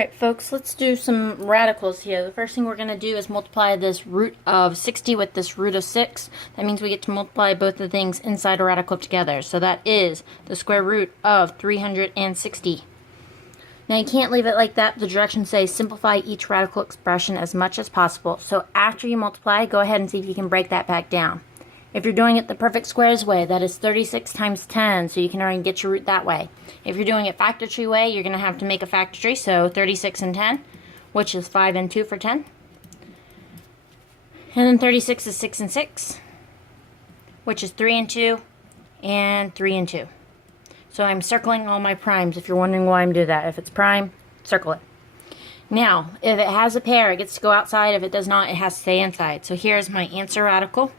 Alright folks, let's do some radicals here. The first thing we're going to do is multiply this root of 60 with this root of 6. That means we get to multiply both the things inside a radical together. So that is the square root of 360. Now you can't leave it like that. The directions say simplify each radical expression as much as possible. So after you multiply, go ahead and see if you can break that back down. If you're doing it the perfect squares way, that is 36 times 10, so you can already get your root that way. If you're doing it factor tree way, you're going to have to make a factor tree, so 36 and 10, which is 5 and 2 for 10. And then 36 is 6 and 6, which is 3 and 2, and 3 and 2. So I'm circling all my primes if you're wondering why I'm doing that. If it's prime, circle it. Now, if it has a pair, it gets to go outside. If it does not, it has to stay inside. So here's my answer radical.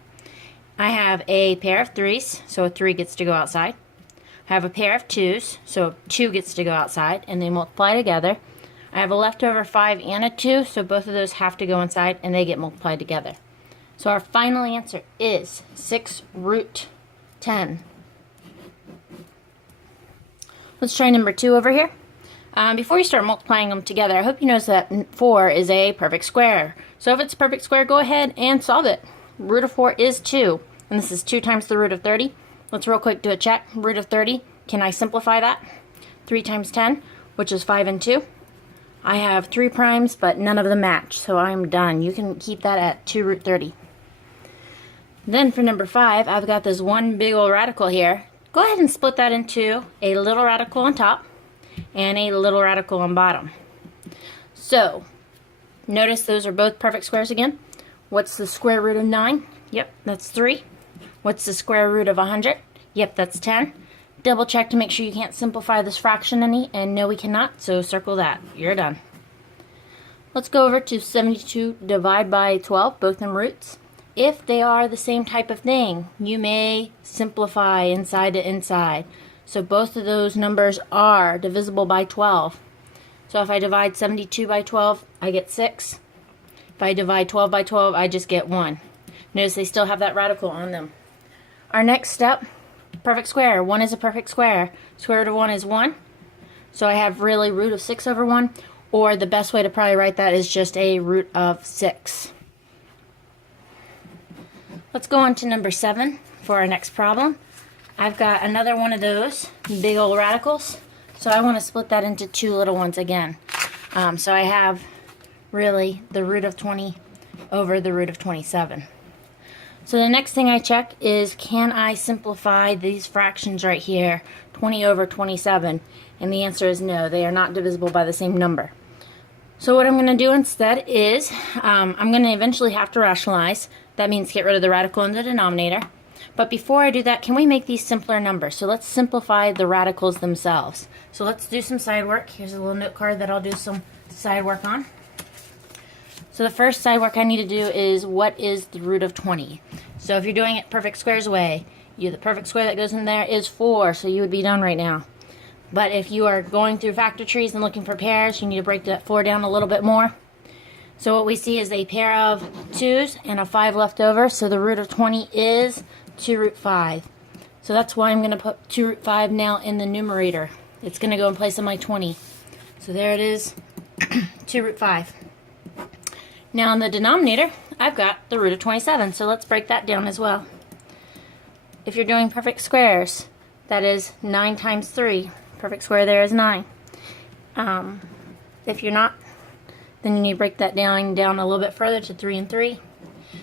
I have a pair of 3's, so a 3 gets to go outside. I have a pair of 2's, so a 2 gets to go outside, and they multiply together. I have a leftover 5 and a 2, so both of those have to go inside, and they get multiplied together. So our final answer is 6 root 10. Let's try number 2 over here. Before you start multiplying them together, I hope you notice that 4 is a perfect square. So if it's a perfect square, go ahead and solve it. Root of 4 is 2, and this is 2 times the root of 30. Let's real quick do a check. Root of 30, can I simplify that? 3 times 10, which is 5 and 2. I have 3 primes, but none of them match, so I'm done. You can keep that at 2 root 30. Then for number 5, I've got this one big old radical here. Go ahead and split that into a little radical on top and a little radical on bottom. So, notice those are both perfect squares again. What's the square root of 9? Yep, that's 3. What's the square root of 100? Yep, that's 10. Double check to make sure you can't simplify this fraction any, and no we cannot, so circle that. You're done. Let's go over to 72 divide by 12, both them roots. If they are the same type of thing, you may simplify inside to inside. So both of those numbers are divisible by 12. So if I divide 72 by 12, I get 6. If I divide 12 by 12, I just get 1. Notice they still have that radical on them. Our next step, perfect square. 1 is a perfect square. Square root of 1 is 1. So I have really root of 6 over 1. Or the best way to probably write that is just a root of 6. Let's go on to number 7 for our next problem. I've got another one of those big old radicals. So I want to split that into 2 little ones again. So I have really the root of 20 over the root of 27. So the next thing I check is, can I simplify these fractions right here, 20 over 27? And the answer is no, they are not divisible by the same number. So what I'm going to do instead is, I'm going to eventually have to rationalize. That means get rid of the radical in the denominator. But before I do that, can we make these simpler numbers? So let's simplify the radicals themselves. So let's do some side work. Here's a little note card that I'll do some side work on. So the first side work I need to do is, what is the root of 20? So if you're doing it perfect squares way, the perfect square that goes in there is 4, so you would be done right now. But if you are going through factor trees and looking for pairs, you need to break that 4 down a little bit more. So what we see is a pair of 2's and a 5 left over, so the root of 20 is 2 root 5. So that's why I'm going to put 2 root 5 now in the numerator. It's going to go in place of my 20. So there it is, 2 root 5. Now in the denominator, I've got the root of 27, so let's break that down as well. If you're doing perfect squares, that is 9 times 3. Perfect square there is 9. If you're not, then you need to break that down a little bit further to 3 and 3.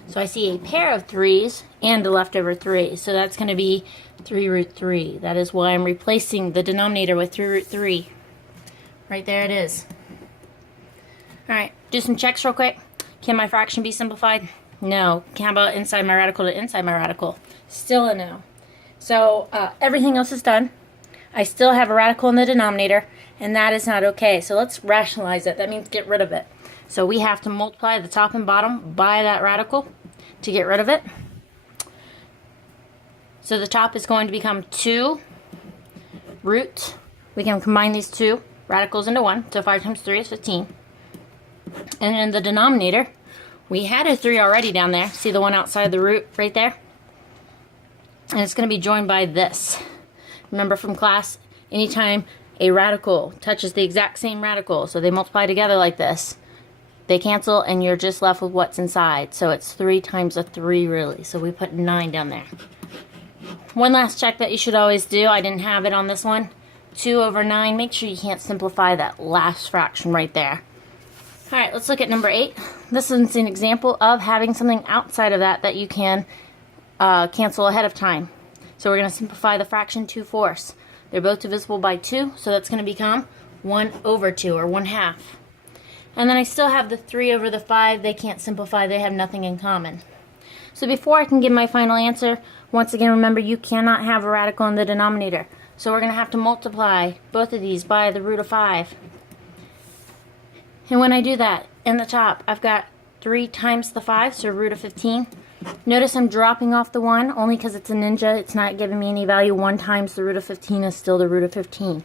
So I see a pair of 3's and a leftover 3, so that's going to be 3 root 3. That is why I'm replacing the denominator with 3 root 3. Right there it is. Alright, do some checks real quick. Can my fraction be simplified? No. How about inside my radical to inside my radical? Still a no. So everything else is done. I still have a radical in the denominator, and that is not okay. So let's rationalize it. That means get rid of it. So we have to multiply the top and bottom by that radical to get rid of it. So the top is going to become 2 root. We can combine these 2 radicals into 1. So 5 times 3 is 15. And in the denominator, we had a 3 already down there. See the one outside the root right there? And it's going to be joined by this. Remember from class, anytime a radical touches the exact same radical, so they multiply together like this, they cancel and you're just left with what's inside. So it's 3 times a 3 really. So we put 9 down there. One last check that you should always do, I didn't have it on this one. 2 over 9, make sure you can't simplify that last fraction right there. Alright, let's look at number 8. This is an example of having something outside of that you can cancel ahead of time. So we're going to simplify the fraction 2/4. They're both divisible by 2, so that's going to become 1 over 2, or 1/2. And then I still have the 3 over the 5. They can't simplify, they have nothing in common. So before I can give my final answer, once again remember you cannot have a radical in the denominator. So we're going to have to multiply both of these by the root of 5. And when I do that, in the top, I've got 3 times the 5, so root of 15. Notice I'm dropping off the 1, only because it's a ninja. It's not giving me any value. 1 times the root of 15 is still the root of 15.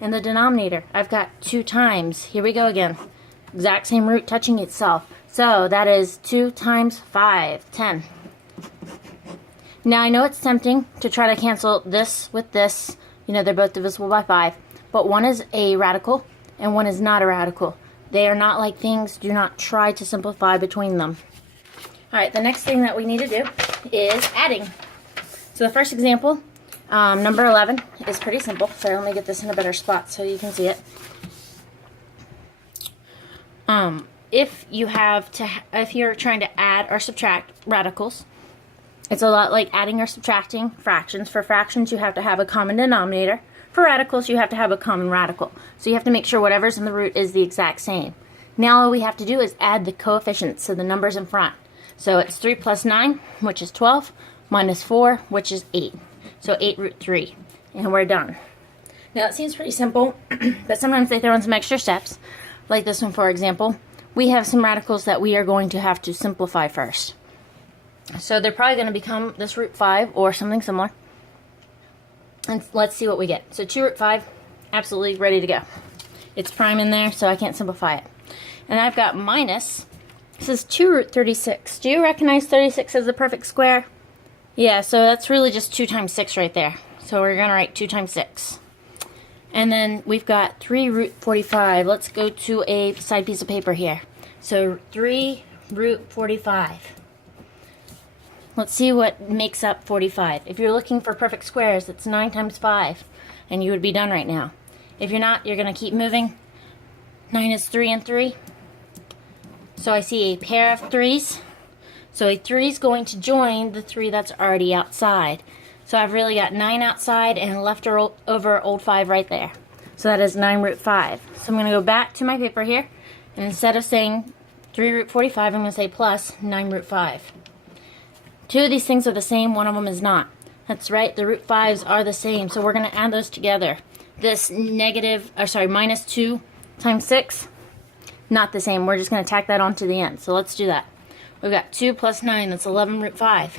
In the denominator, I've got 2 times. Here we go again. Exact same root touching itself. So that is 2 times 5, 10. Now I know it's tempting to try to cancel this with this. You know, they're both divisible by 5. But one is a radical and one is not a radical. They are not like things. Do not try to simplify between them. Alright, the next thing that we need to do is adding. So the first example, number 11, is pretty simple. So let me get this in a better spot so you can see it. If you're trying to add or subtract radicals, it's a lot like adding or subtracting fractions. For fractions, you have to have a common denominator. For radicals, you have to have a common radical. So you have to make sure whatever's in the root is the exact same. Now all we have to do is add the coefficients, so the numbers in front. So it's 3 plus 9, which is 12, minus 4, which is 8. So 8 root 3. And we're done. Now it seems pretty simple, but sometimes they throw in some extra steps. Like this one, for example. We have some radicals that we are going to have to simplify first. So they're probably going to become this root 5 or something similar. And let's see what we get. So 2 root 5, absolutely ready to go. It's prime in there, so I can't simplify it. And I've got minus, this is 2 root 36. Do you recognize 36 as a perfect square? Yeah, so that's really just 2 times 6 right there. So we're going to write 2 times 6. And then we've got 3 root 45. Let's go to a side piece of paper here. So 3 root 45. Let's see what makes up 45. If you're looking for perfect squares, it's 9 times 5, and you would be done right now. If you're not, you're going to keep moving. 9 is 3 and 3. So I see a pair of 3's. So a 3 is going to join the 3 that's already outside. So I've really got 9 outside and left over old 5 right there. So that is 9 root 5. So I'm going to go back to my paper here, and instead of saying 3 root 45, I'm going to say plus 9 root 5. 2 of these things are the same, one of them is not. That's right, the root 5's are the same, so we're going to add those together. This minus 2 times 6, not the same. We're just going to tack that on to the end. So let's do that. We've got 2 plus 9, that's 11 root 5.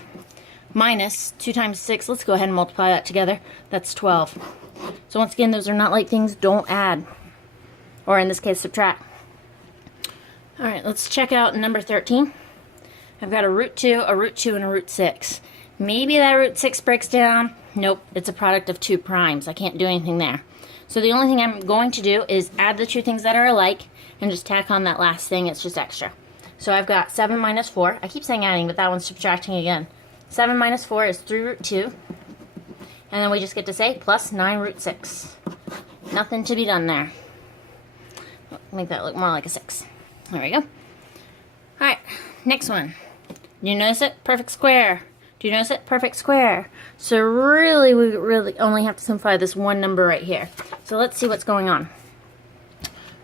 Minus 2 times 6, let's go ahead and multiply that together. That's 12. So once again, those are not like things, don't add. Or in this case, subtract. Alright, let's check out number 13. I've got a root 2, and a root 6. Maybe that root 6 breaks down. Nope, it's a product of 2 primes. I can't do anything there. So the only thing I'm going to do is add the 2 things that are alike and just tack on that last thing. It's just extra. So I've got 7 minus 4. I keep saying adding, but that one's subtracting again. 7 minus 4 is 3 root 2. And then we just get to say plus 9 root 6. Nothing to be done there. Make that look more like a 6. There we go. Alright, next one. Do you notice it? Perfect square. Do you notice it? Perfect square. So really, we really only have to simplify this one number right here. So let's see what's going on.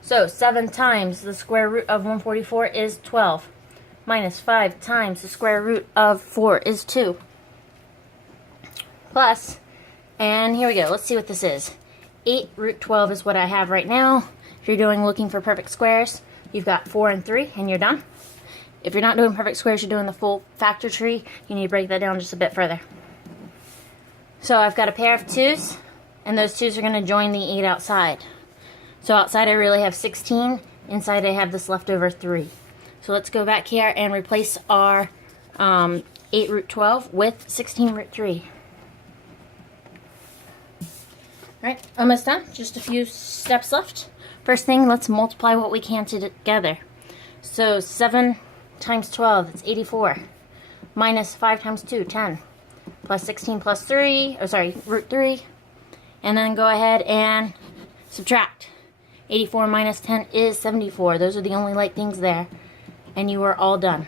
So 7 times the square root of 144 is 12. Minus 5 times the square root of 4 is 2. Plus, and here we go. Let's see what this is. 8 root 12 is what I have right now. If you're looking for perfect squares, you've got 4 and 3, and you're done. If you're not doing perfect squares, you're doing the full factor tree, you need to break that down just a bit further. So I've got a pair of 2's, and those 2's are going to join the 8 outside. So outside I really have 16, inside I have this leftover 3. So let's go back here and replace our 8 root 12 with 16 root 3. Alright, almost done. Just a few steps left. First thing, let's multiply what we can together. So 7 times 12, it's 84. Minus 5 times 2, 10. Plus 16 plus 3, root 3. And then go ahead and subtract. 84 minus 10 is 74. Those are the only light things there. And you are all done.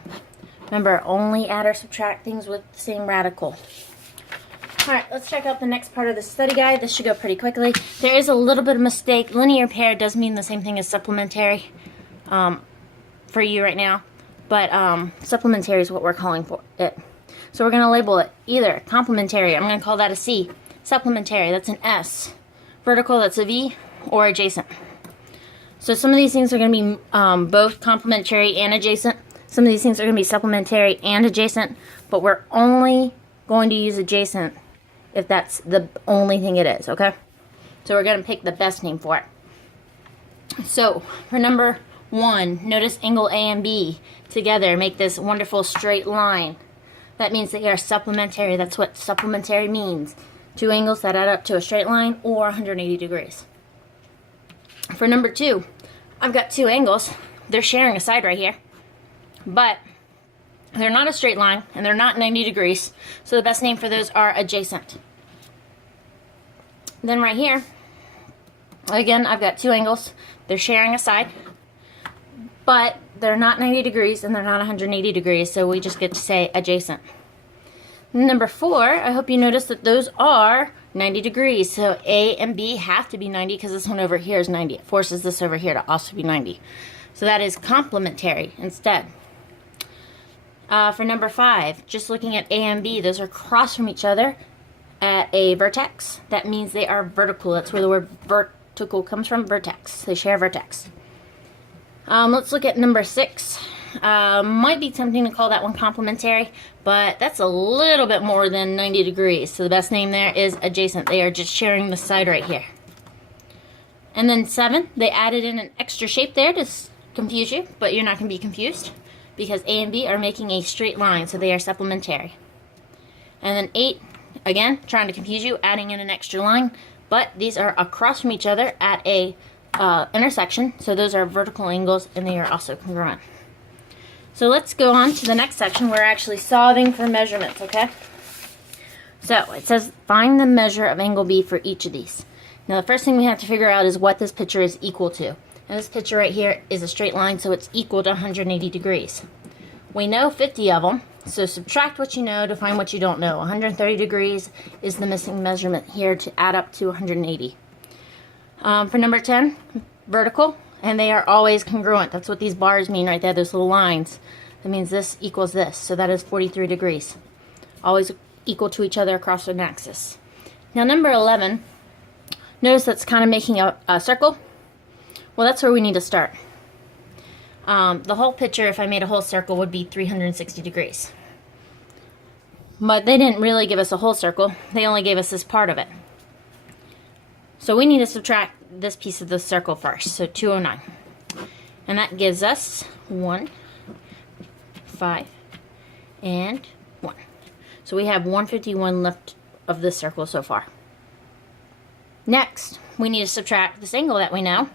Remember, only add or subtract things with the same radical. Alright, let's check out the next part of the study guide. This should go pretty quickly. There is a little bit of mistake. Linear pair does mean the same thing as supplementary for you right now. But supplementary is what we're calling for it. So we're going to label it either complementary, I'm going to call that a C. Supplementary, that's an S. Vertical, that's a V. Or adjacent. So some of these things are going to be both complementary and adjacent. Some of these things are going to be supplementary and adjacent. But we're only going to use adjacent if that's the only thing it is, okay? So we're going to pick the best name for it. So for number 1, notice angle A and B together make this wonderful straight line. That means they are supplementary. That's what supplementary means. 2 angles that add up to a straight line or 180 degrees. For number 2, I've got 2 angles. They're sharing a side right here. But they're not a straight line, and they're not 90 degrees, so the best name for those are adjacent. Then right here, again, I've got 2 angles. They're sharing a side, but they're not 90 degrees, and they're not 180 degrees, so we just get to say adjacent. Number 4, I hope you notice that those are 90 degrees, so A and B have to be 90 because this one over here is 90. It forces this over here to also be 90. So that is complementary instead. For number 5, just looking at A and B, those are across from each other at a vertex. That means they are vertical. That's where the word vertical comes from, vertex. They share vertex. Let's look at number 6. Might be tempting to call that one complementary, but that's a little bit more than 90 degrees. So the best name there is adjacent. They are just sharing the side right here. And then 7, they added in an extra shape there to confuse you, but you're not going to be confused, because A and B are making a straight line, so they are supplementary. And then 8, again, trying to confuse you, adding in an extra line, but these are across from each other at a intersection, so those are vertical angles, and they are also congruent. So let's go on to the next section. We're actually solving for measurements, okay? So it says find the measure of angle B for each of these. Now the first thing we have to figure out is what this picture is equal to. And this picture right here is a straight line, so it's equal to 180 degrees. We know 50 of them, so subtract what you know to find what you don't know. 130 degrees is the missing measurement here to add up to 180. For number 10, vertical, and they are always congruent. That's what these bars mean right there, those little lines. That means this equals this, so that is 43 degrees. Always equal to each other across an axis. Now number 11, notice that's kind of making a circle. Well, that's where we need to start. The whole picture, if I made a whole circle, would be 360 degrees. But they didn't really give us a whole circle. They only gave us this part of it. So we need to subtract this piece of the circle first. So 209. And that gives us 1, 5, and 1. So we have 151 left of this circle so far. Next, we need to subtract this angle that we know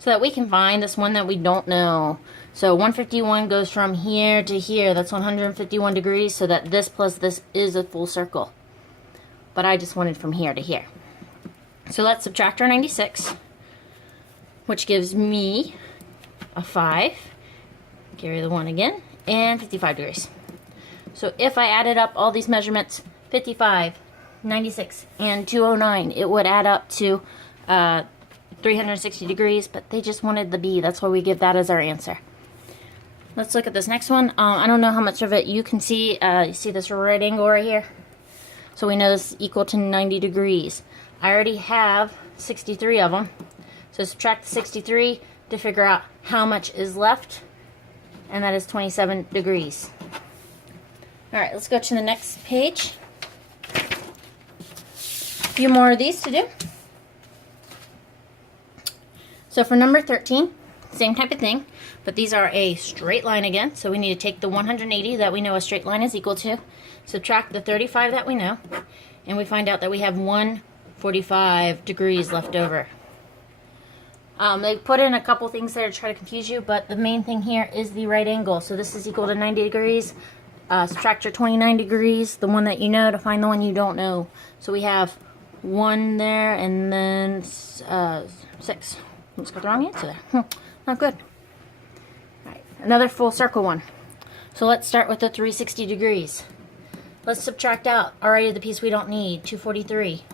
so that we can find this one that we don't know. So 151 goes from here to here. That's 151 degrees, so that this plus this is a full circle. But I just wanted from here to here. So let's subtract our 96, which gives me a 5, carry the 1 again, and 55 degrees. So if I added up all these measurements, 55, 96, and 209, it would add up to 360 degrees, but they just wanted the B. That's why we give that as our answer. Let's look at this next one. I don't know how much of it you can see. You see this right angle right here? So we know this is equal to 90 degrees. I already have 63 of them. So subtract the 63 to figure out how much is left. And that is 27 degrees. Alright, let's go to the next page. A few more of these to do. So for number 13, same type of thing, but these are a straight line again. So we need to take the 180 that we know a straight line is equal to, subtract the 35 that we know, and we find out that we have one 45 degrees left over. They put in a couple things there to try to confuse you, but the main thing here is the right angle. So this is equal to 90 degrees. Subtract your 29 degrees, the one that you know, to find the one you don't know. So we have 1 there, and then 6. Let's got the wrong answer there. Not good. Alright, another full circle one. So let's start with the 360 degrees. Let's subtract out already the piece we don't need, 243.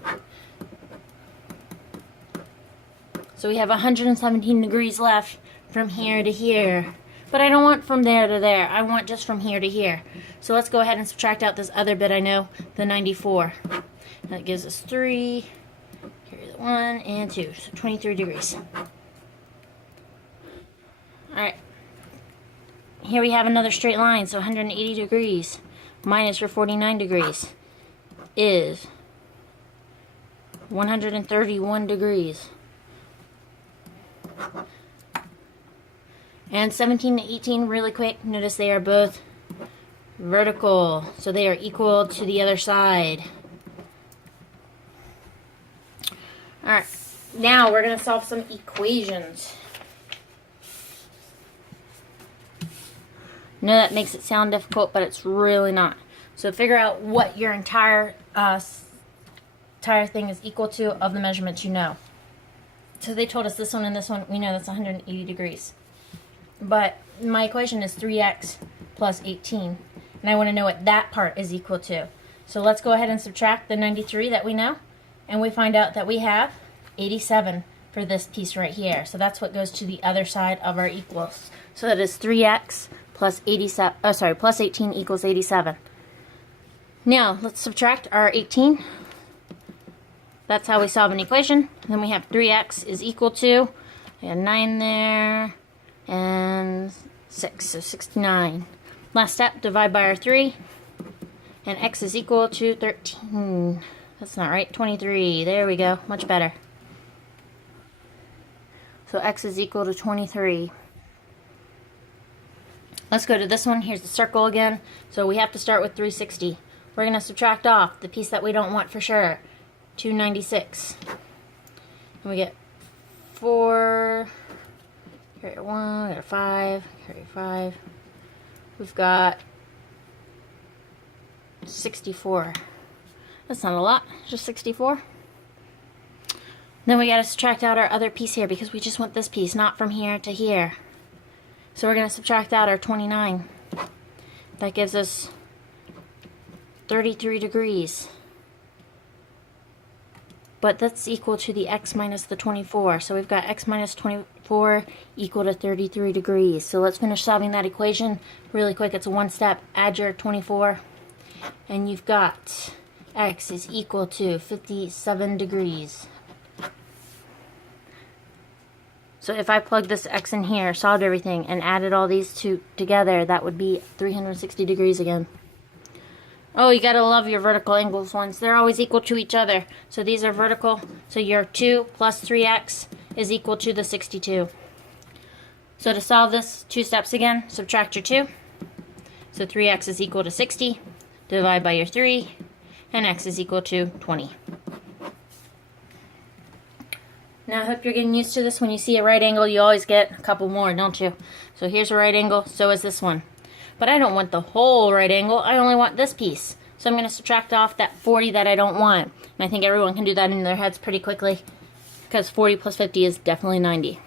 So we have 117 degrees left from here to here. But I don't want from there to there. I want just from here to here. So let's go ahead and subtract out this other bit I know, the 94. That gives us 3, carry the 1, and 2. So 23 degrees. Alright. Here we have another straight line, so 180 degrees minus your 49 degrees is 131 degrees. And 17 to 18, really quick, notice they are both vertical, so they are equal to the other side. Alright, now we're going to solve some equations. I know that makes it sound difficult, but it's really not. So figure out what your entire thing is equal to of the measurements you know. So they told us this one and this one, we know that's 180 degrees. But my equation is 3x plus 18. And I want to know what that part is equal to. So let's go ahead and subtract the 93 that we know. And we find out that we have 87 for this piece right here. So that's what goes to the other side of our equals. So that is 3x plus 87, plus 18 equals 87. Now let's subtract our 18. That's how we solve an equation. Then we have 3x is equal to, we have 9 there, and 6, so 69. Last step, divide by our 3, and x is equal to 13. That's not right, 23. There we go, much better. So x is equal to 23. Let's go to this one. Here's the circle again. So we have to start with 360. We're going to subtract off the piece that we don't want for sure, 296. And we get 4, carry 1, we got 5, carry 5. We've got 64. That's not a lot, just 64. Then we got to subtract out our other piece here because we just want this piece, not from here to here. So we're going to subtract out our 29. That gives us 33 degrees. But that's equal to the x minus the 24. So we've got x minus 24 equal to 33 degrees. So let's finish solving that equation really quick. It's a one step. Add your 24. And you've got x is equal to 57 degrees. So if I plug this x in here, solved everything, and added all these two together, that would be 360 degrees again. Oh, you gotta love your vertical angles ones. They're always equal to each other. So these are vertical. So your 2 plus 3x is equal to the 62. So to solve this, 2 steps again, subtract your 2. So 3x is equal to 60. Divide by your 3. And x is equal to 20. Now I hope you're getting used to this. When you see a right angle, you always get a couple more, don't you? So here's a right angle, so is this one. But I don't want the whole right angle, I only want this piece. So I'm going to subtract off that 40 that I don't want. And I think everyone can do that in their heads pretty quickly, because 40 plus 50 is definitely 90.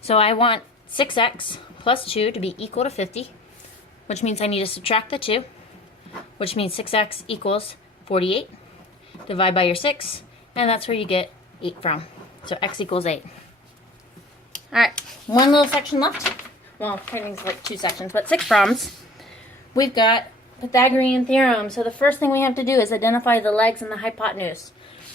So I want 6x plus 2 to be equal to 50, which means I need to subtract the 2, which means 6x equals 48. Divide by your 6, and that's where you get 8 from. So x equals 8. Alright, one little section left. Well, everything's like 2 sections, but 6 problems. We've got Pythagorean theorem. So the first thing we have to do is identify the legs and the hypotenuse.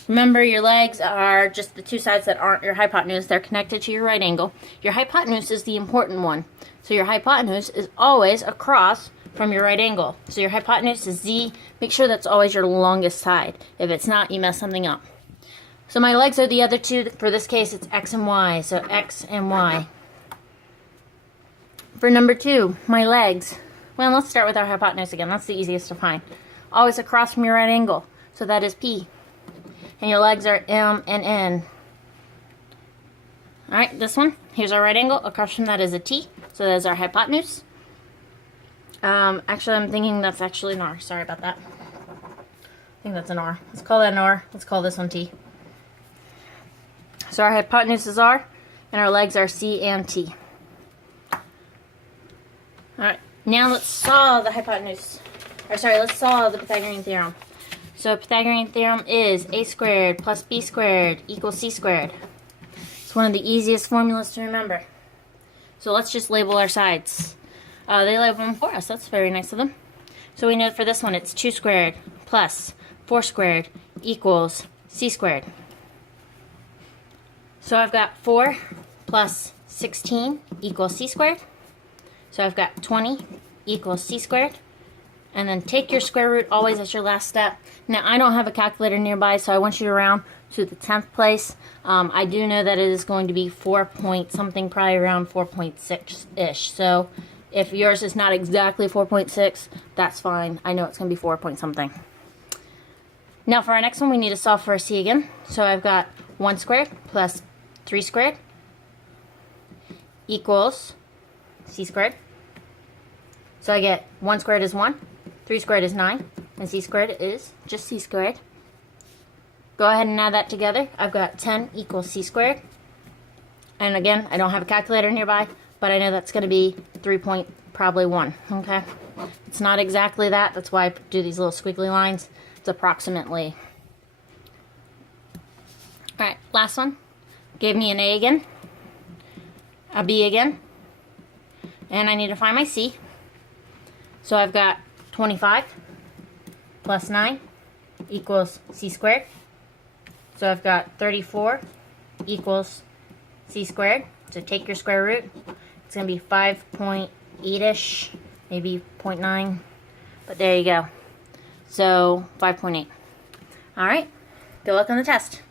Remember, your legs are just the 2 sides that aren't your hypotenuse. They're connected to your right angle. Your hypotenuse is the important one. So your hypotenuse is always across from your right angle. So your hypotenuse is z. Make sure that's always your longest side. If it's not, you mess something up. So my legs are the other two. For this case, it's x and y. So x and y. For number 2, my legs. Well, let's start with our hypotenuse again. That's the easiest to find. Always across from your right angle. So that is p. and your legs are M and N. Alright, this one, here's our right angle. Across from that is a T, so that is our hypotenuse. Actually, I'm thinking that's actually an R. Sorry about that. I think that's an R. Let's call that an R. Let's call this one T. So our hypotenuse is R, and our legs are C and T. Alright, now let's solve the hypotenuse. Let's solve the Pythagorean theorem. So Pythagorean theorem is a squared plus b squared equals c squared. It's one of the easiest formulas to remember. So let's just label our sides. They label them for us. That's very nice of them. So we know for this one it's 2 squared plus 4 squared equals c squared. So I've got 4 plus 16 equals c squared. So I've got 20 equals c squared. And then take your square root always as your last step. Now I don't have a calculator nearby, so I want you to round to the 10th place. I do know that it is going to be 4 point something, probably around 4.6-ish. So if yours is not exactly 4.6, that's fine. I know it's going to be 4 point something. Now for our next one, we need to solve for a c again. So I've got 1 squared plus 3 squared equals c squared. So I get 1 squared is 1, 3 squared is 9, and c squared is just c squared. Go ahead and add that together. I've got 10 equals c squared. And again, I don't have a calculator nearby, but I know that's going to be 3.1, okay? It's not exactly that. That's why I do these little squiggly lines. It's approximately. Alright, last one. Gave me an A again, a B again, and I need to find my C. So I've got 25 plus 9 equals c squared. So I've got 34 equals c squared. So take your square root. It's going to be 5.8-ish, maybe 0.9. But there you go. So 5.8. Alright, good luck on the test.